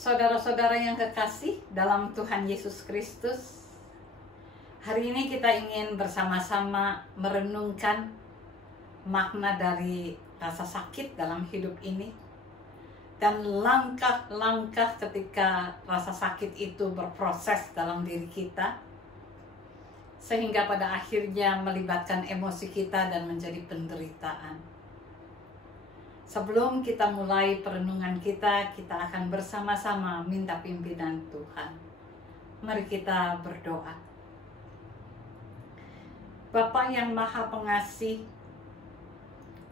Saudara-saudara yang kekasih dalam Tuhan Yesus Kristus, hari ini kita ingin bersama-sama merenungkan makna dari rasa sakit dalam hidup ini dan langkah-langkah ketika rasa sakit itu berproses dalam diri kita sehingga pada akhirnya melibatkan emosi kita dan menjadi penderitaan. Sebelum kita mulai perenungan kita akan bersama-sama minta pimpinan Tuhan. Mari kita berdoa. Bapa yang Maha Pengasih,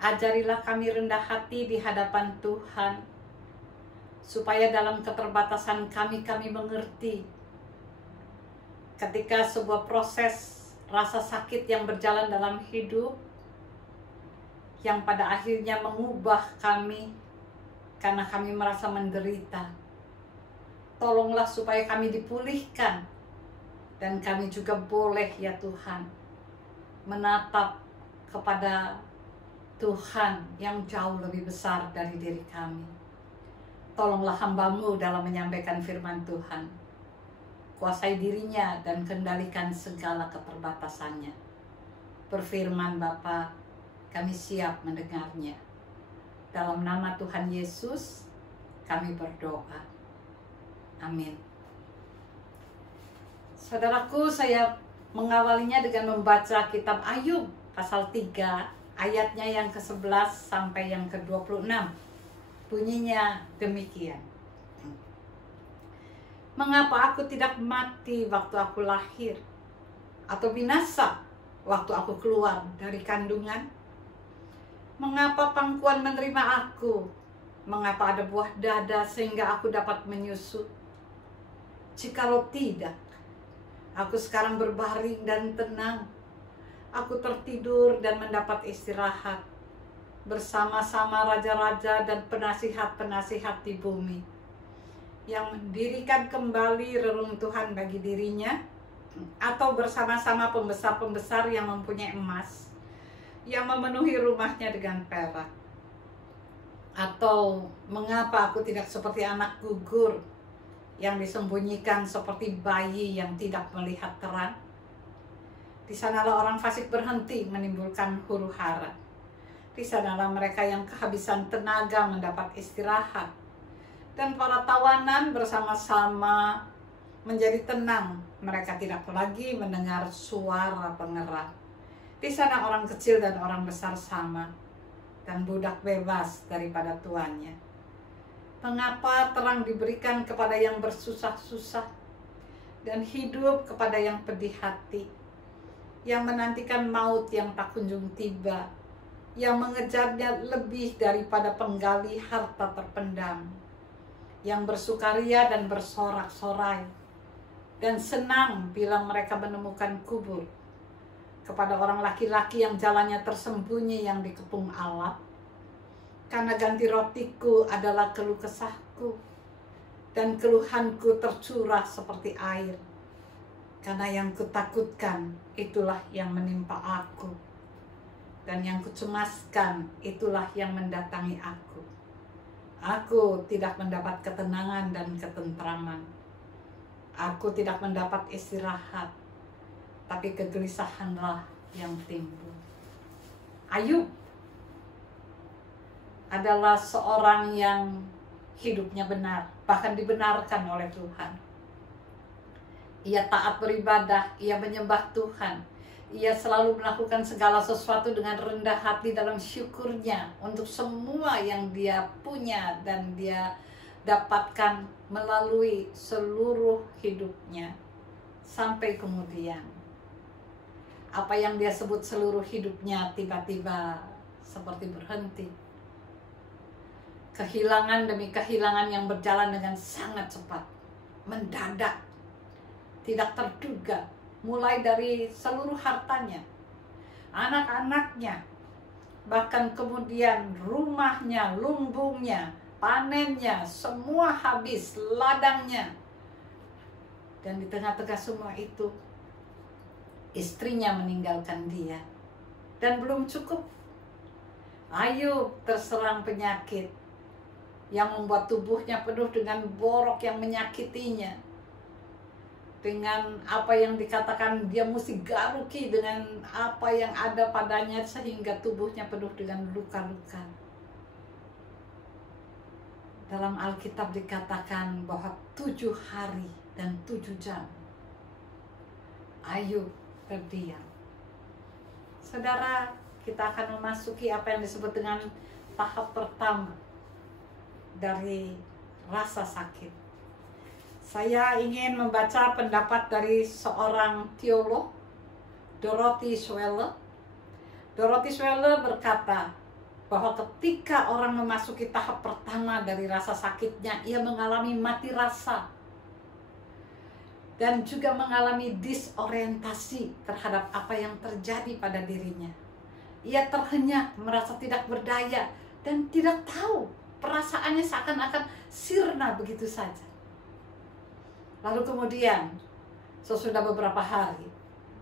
ajarilah kami rendah hati di hadapan Tuhan, supaya dalam keterbatasan kami mengerti ketika sebuah proses rasa sakit yang berjalan dalam hidup, yang pada akhirnya mengubah kami karena kami merasa menderita. Tolonglah supaya kami dipulihkan dan kami juga boleh ya Tuhan menatap kepada Tuhan yang jauh lebih besar dari diri kami. Tolonglah hamba-Mu dalam menyampaikan firman Tuhan. Kuasai dirinya dan kendalikan segala keterbatasannya. Berfirman Bapa, kami siap mendengarnya. Dalam nama Tuhan Yesus, kami berdoa. Amin. Saudaraku, saya mengawalinya dengan membaca kitab Ayub pasal 3, ayatnya yang ke-11 sampai yang ke-26. Bunyinya demikian. Mengapa aku tidak mati waktu aku lahir, atau binasa waktu aku keluar dari kandungan? Mengapa pangkuan menerima aku? Mengapa ada buah dada sehingga aku dapat menyusut? Jikalau tidak, aku sekarang berbaring dan tenang. Aku tertidur dan mendapat istirahat bersama-sama raja-raja dan penasihat-penasihat di bumi, yang mendirikan kembali reruntuhan bagi dirinya, atau bersama-sama pembesar-pembesar yang mempunyai emas, yang memenuhi rumahnya dengan perak. Atau mengapa aku tidak seperti anak gugur yang disembunyikan seperti bayi yang tidak melihat terang? Di sanalah orang fasik berhenti menimbulkan huru-hara. Di sanalah mereka yang kehabisan tenaga mendapat istirahat. Dan para tawanan bersama-sama menjadi tenang. Mereka tidak lagi mendengar suara pengerah. Di sana orang kecil dan orang besar sama, dan budak bebas daripada tuannya. Mengapa terang diberikan kepada yang bersusah-susah, dan hidup kepada yang pedih hati, yang menantikan maut yang tak kunjung tiba, yang mengejarnya lebih daripada penggali harta terpendam, yang bersukaria dan bersorak-sorai, dan senang bila mereka menemukan kubur, kepada orang laki-laki yang jalannya tersembunyi yang dikepung Allah. Karena ganti rotiku adalah keluh kesahku, dan keluhanku tercurah seperti air. Karena yang kutakutkan itulah yang menimpa aku, dan yang kucemaskan itulah yang mendatangi aku. Aku tidak mendapat ketenangan dan ketentraman. Aku tidak mendapat istirahat, tapi kegelisahanlah yang timbul. Ayub adalah seorang yang hidupnya benar, bahkan dibenarkan oleh Tuhan. Ia taat beribadah, ia menyembah Tuhan. Ia selalu melakukan segala sesuatu dengan rendah hati dalam syukurnya untuk semua yang dia punya dan dia dapatkan melalui seluruh hidupnya. Sampai kemudian, apa yang dia sebut seluruh hidupnya tiba-tiba seperti berhenti. Kehilangan demi kehilangan yang berjalan dengan sangat cepat, mendadak, tidak terduga, mulai dari seluruh hartanya, anak-anaknya, bahkan kemudian rumahnya, lumbungnya, panennya, semua habis, ladangnya. Dan di tengah-tengah semua itu, istrinya meninggalkan dia. Dan belum cukup, Ayub terserang penyakit. yang membuat tubuhnya penuh dengan borok yang menyakitinya, dengan apa yang dikatakan dia mesti garuki dengan apa yang ada padanya, sehingga tubuhnya penuh dengan luka-luka. Dalam Alkitab dikatakan bahwa 7 hari dan 7 jam Ayub berdiam. Saudara, kita akan memasuki apa yang disebut dengan tahap pertama dari rasa sakit. Saya ingin membaca pendapat dari seorang teolog, Dorothy Schweller. Dorothy Schweller berkata bahwa ketika orang memasuki tahap pertama dari rasa sakitnya, ia mengalami mati rasa dan juga mengalami disorientasi terhadap apa yang terjadi pada dirinya. Ia terhenyak, merasa tidak berdaya, dan tidak tahu, perasaannya seakan-akan sirna begitu saja. Lalu kemudian, sesudah beberapa hari,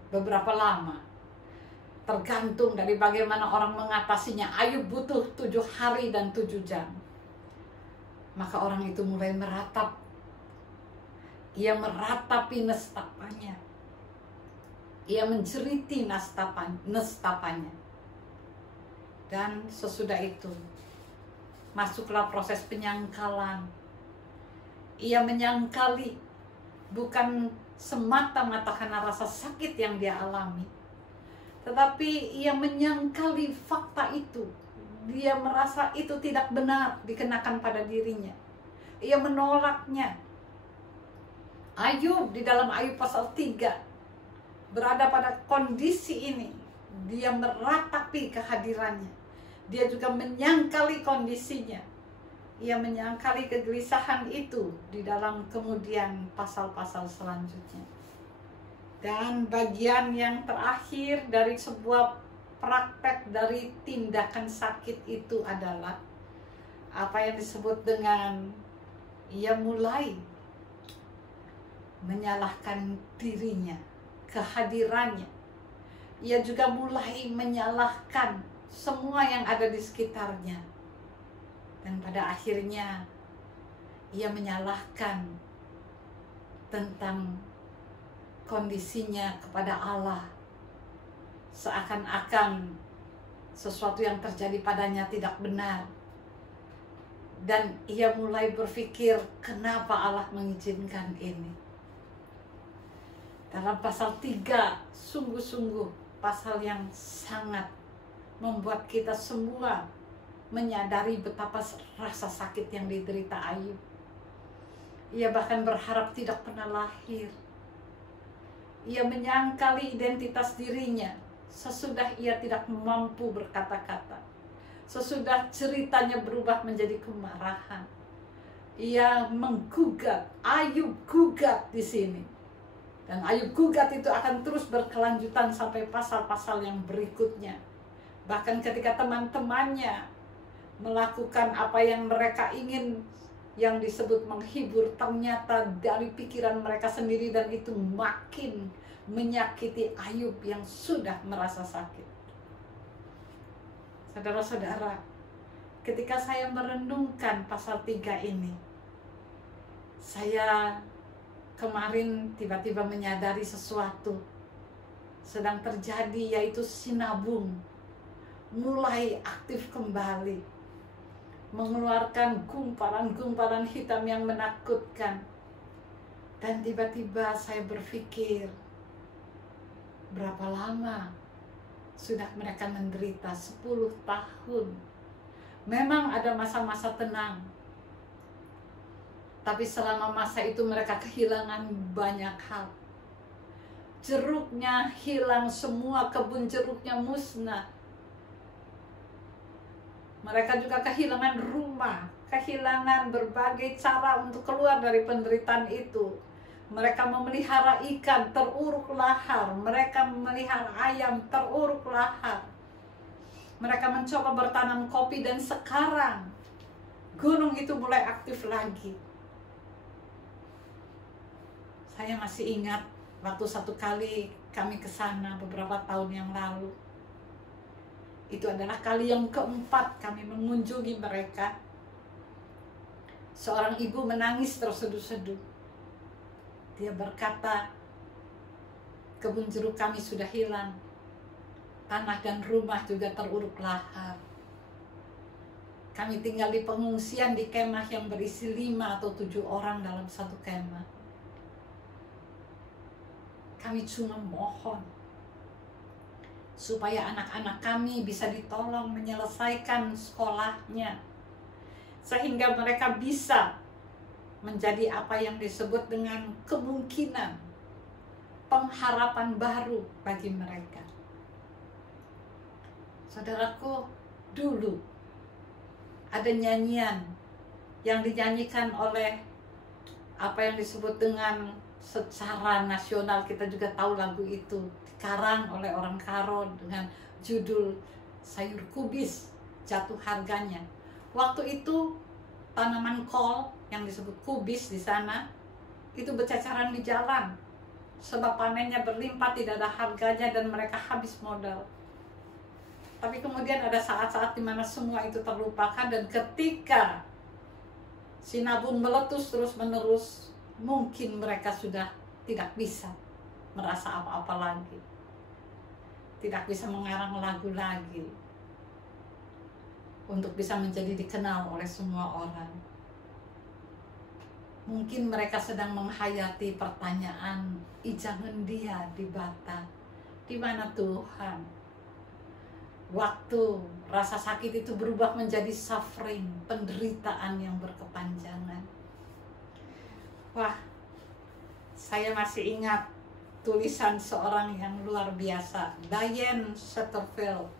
beberapa lama, tergantung dari bagaimana orang mengatasinya, Ayub butuh 7 hari dan 7 jam. Maka orang itu mulai meratap. Ia meratapi nestapanya. Ia menjeriti nestapanya. Dan sesudah itu, masuklah proses penyangkalan. Ia menyangkali bukan semata-mata karena rasa sakit yang dia alami, tetapi ia menyangkali fakta itu. Dia merasa itu tidak benar dikenakan pada dirinya. Ia menolaknya. Ayub di dalam Ayub pasal 3 berada pada kondisi ini. Dia meratapi kehadirannya. Dia juga menyangkali kondisinya. Ia menyangkali kegelisahan itu di dalam kemudian pasal-pasal selanjutnya. Dan bagian yang terakhir dari sebuah praktek dari tindakan sakit itu adalah apa yang disebut dengan ia mulai menyalahkan dirinya, kehadirannya. Ia juga mulai menyalahkan semua yang ada di sekitarnya. Dan pada akhirnya ia menyalahkan tentang kondisinya kepada Allah, seakan-akan sesuatu yang terjadi padanya tidak benar. Dan ia mulai berpikir, kenapa Allah mengizinkan ini? Dalam pasal 3, sungguh-sungguh pasal yang sangat membuat kita semua menyadari betapa rasa sakit yang diderita Ayub. Ia bahkan berharap tidak pernah lahir. Ia menyangkali identitas dirinya sesudah ia tidak mampu berkata-kata. Sesudah ceritanya berubah menjadi kemarahan. Ia menggugat, Ayub gugat di sini. Dan Ayub gugat itu akan terus berkelanjutan sampai pasal-pasal yang berikutnya. Bahkan ketika teman-temannya melakukan apa yang mereka ingin, yang disebut menghibur, ternyata dari pikiran mereka sendiri, dan itu makin menyakiti Ayub yang sudah merasa sakit. Saudara-saudara, ketika saya merenungkan pasal 3 ini, saya kemarin tiba-tiba menyadari sesuatu sedang terjadi, yaitu sinabung mulai aktif kembali, mengeluarkan gumpalan-gumpalan hitam yang menakutkan. Dan tiba-tiba saya berpikir, berapa lama sudah mereka menderita? 10 tahun. Memang ada masa-masa tenang, tapi selama masa itu mereka kehilangan banyak hal. Jeruknya hilang semua, kebun jeruknya musnah. Mereka juga kehilangan rumah, kehilangan berbagai cara untuk keluar dari penderitaan itu. Mereka memelihara ikan, teruruk lahar. Mereka memelihara ayam, teruruk lahar. Mereka mencoba bertanam kopi, dan sekarang gunung itu mulai aktif lagi. Saya masih ingat waktu satu kali kami ke sana beberapa tahun yang lalu. Itu adalah kali yang keempat kami mengunjungi mereka. Seorang ibu menangis terseduh-seduh. Dia berkata, kebun jeruk kami sudah hilang. Tanah dan rumah juga teruruk lahar. Kami tinggal di pengungsian di kemah yang berisi 5 atau 7 orang dalam satu kemah. Kami cuma mohon supaya anak-anak kami bisa ditolong menyelesaikan sekolahnya, sehingga mereka bisa menjadi apa yang disebut dengan kemungkinan pengharapan baru bagi mereka. Saudaraku, dulu ada nyanyian yang dinyanyikan oleh apa yang disebut dengan secara nasional, kita juga tahu lagu itu, dikarang oleh orang Karo dengan judul Sayur Kubis Jatuh Harganya. Waktu itu tanaman kol yang disebut kubis di sana itu berceceran di jalan, sebab panennya berlimpah, tidak ada harganya, dan mereka habis modal. Tapi kemudian ada saat-saat di mana semua itu terlupakan, dan ketika sinabung meletus terus-menerus, mungkin mereka sudah tidak bisa merasa apa-apa lagi, tidak bisa mengarang lagu lagi untuk bisa menjadi dikenal oleh semua orang. Mungkin mereka sedang menghayati pertanyaan, ijangan dia di bata, di mana Tuhan? Waktu rasa sakit itu berubah menjadi suffering, penderitaan yang berkepanjangan. Wah, saya masih ingat tulisan seorang yang luar biasa, Diane Satterfield.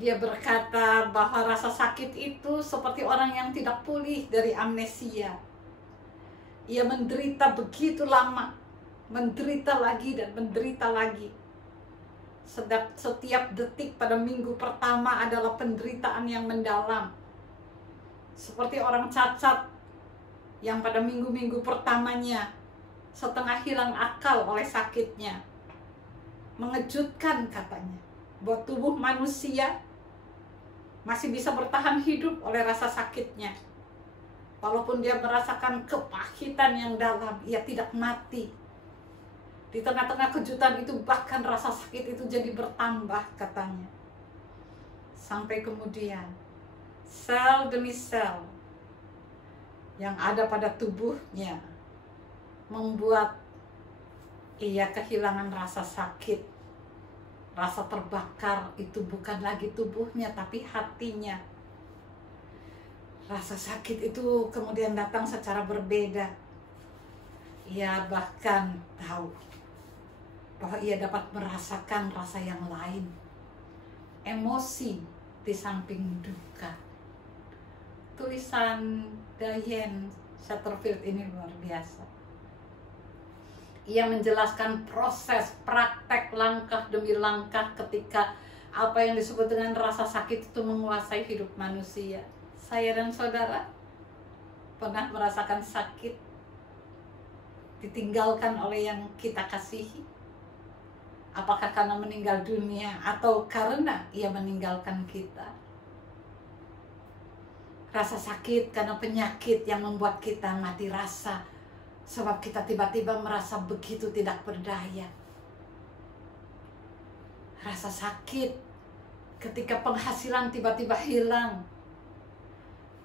Dia berkata bahwa rasa sakit itu seperti orang yang tidak pulih dari amnesia. Ia menderita begitu lama, menderita lagi dan menderita lagi. Setiap detik pada minggu pertama adalah penderitaan yang mendalam. Seperti orang cacat yang pada minggu-minggu pertamanya setengah hilang akal oleh sakitnya. Mengejutkan katanya, bahwa tubuh manusia masih bisa bertahan hidup oleh rasa sakitnya. Walaupun dia merasakan kepahitan yang dalam, ia tidak mati. Di tengah-tengah kejutan itu bahkan rasa sakit itu jadi bertambah katanya. Sampai kemudian sel demi sel yang ada pada tubuhnya membuat ia kehilangan rasa sakit. Rasa terbakar itu bukan lagi tubuhnya tapi hatinya. Rasa sakit itu kemudian datang secara berbeda. Ia bahkan tahu bahwa ia dapat merasakan rasa yang lain, emosi di samping duka. Tulisan Diane Satterfield ini luar biasa. Ia menjelaskan proses praktek langkah demi langkah ketika apa yang disebut dengan rasa sakit itu menguasai hidup manusia. Saya dan saudara pernah merasakan sakit, ditinggalkan oleh yang kita kasihi. Apakah karena meninggal dunia atau karena ia meninggalkan kita? Rasa sakit karena penyakit yang membuat kita mati rasa, sebab kita tiba-tiba merasa begitu tidak berdaya. Rasa sakit ketika penghasilan tiba-tiba hilang,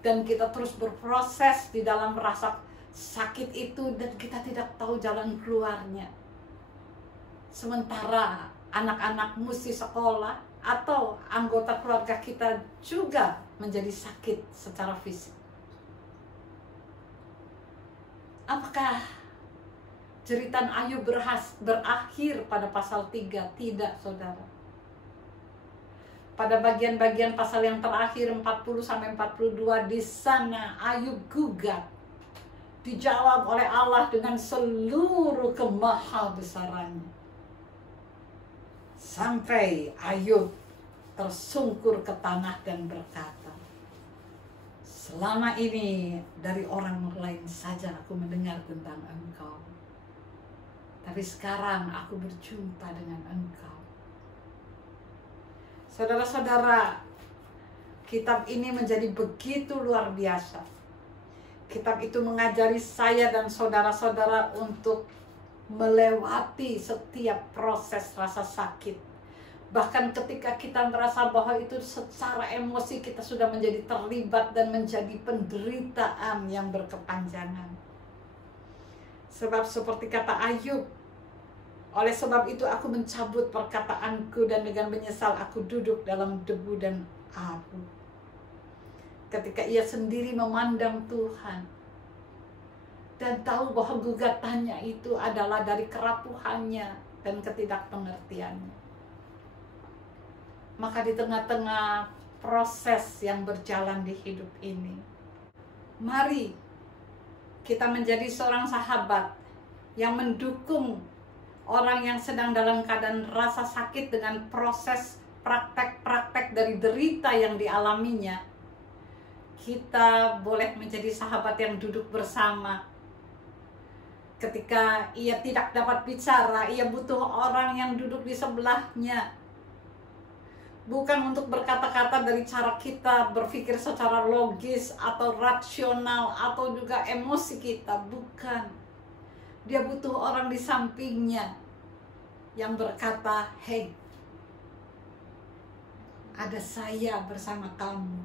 dan kita terus berproses di dalam rasa sakit itu, dan kita tidak tahu jalan keluarnya. Sementara anak-anak mesti sekolah atau anggota keluarga kita juga menjadi sakit secara fisik. Apakah jeritan Ayub berakhir pada pasal 3? Tidak, saudara. Pada bagian-bagian pasal yang terakhir 40-42, di sana Ayub gugat. Dijawab oleh Allah dengan seluruh kemahabesarannya. Sampai Ayub tersungkur ke tanah dan berkata, selama ini dari orang lain saja aku mendengar tentang Engkau, tapi sekarang aku berjumpa dengan Engkau. Saudara-saudara, Kitab ini menjadi begitu luar biasa. Kitab itu mengajari saya dan saudara-saudara untuk melewati setiap proses rasa sakit. Bahkan ketika kita merasa bahwa itu secara emosi kita sudah menjadi terlibat dan menjadi penderitaan yang berkepanjangan. Sebab seperti kata Ayub, oleh sebab itu aku mencabut perkataanku dan dengan menyesal aku duduk dalam debu dan abu. Ketika ia sendiri memandang Tuhan dan tahu bahwa gugatannya itu adalah dari kerapuhannya dan ketidakpengertiannya. Maka di tengah-tengah proses yang berjalan di hidup ini, mari kita menjadi seorang sahabat yang mendukung orang yang sedang dalam keadaan rasa sakit dengan proses praktek-praktek dari derita yang dialaminya. Kita boleh menjadi sahabat yang duduk bersama. Ketika ia tidak dapat bicara, ia butuh orang yang duduk di sebelahnya. Bukan untuk berkata-kata dari cara kita berpikir secara logis atau rasional atau juga emosi kita, bukan. Dia butuh orang di sampingnya yang berkata, "Hei, ada saya bersama kamu.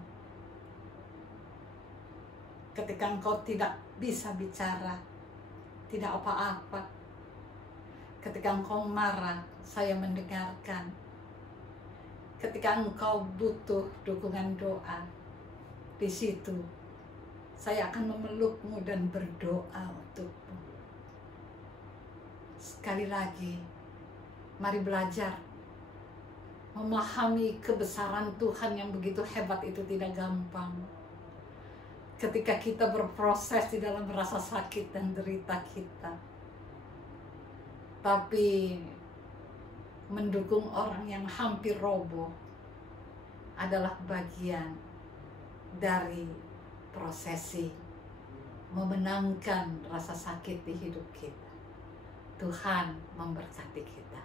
Ketika engkau tidak bisa bicara, tidak apa-apa. Ketika engkau marah, saya mendengarkan. Ketika engkau butuh dukungan doa, di situ saya akan memelukmu dan berdoa untukmu." Sekali lagi, mari belajar memahami kebesaran Tuhan yang begitu hebat itu tidak gampang. Ketika kita berproses di dalam rasa sakit dan derita kita, tapi mendukung orang yang hampir roboh adalah bagian dari prosesi memenangkan rasa sakit di hidup kita. Tuhan memberkati kita.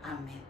Amin.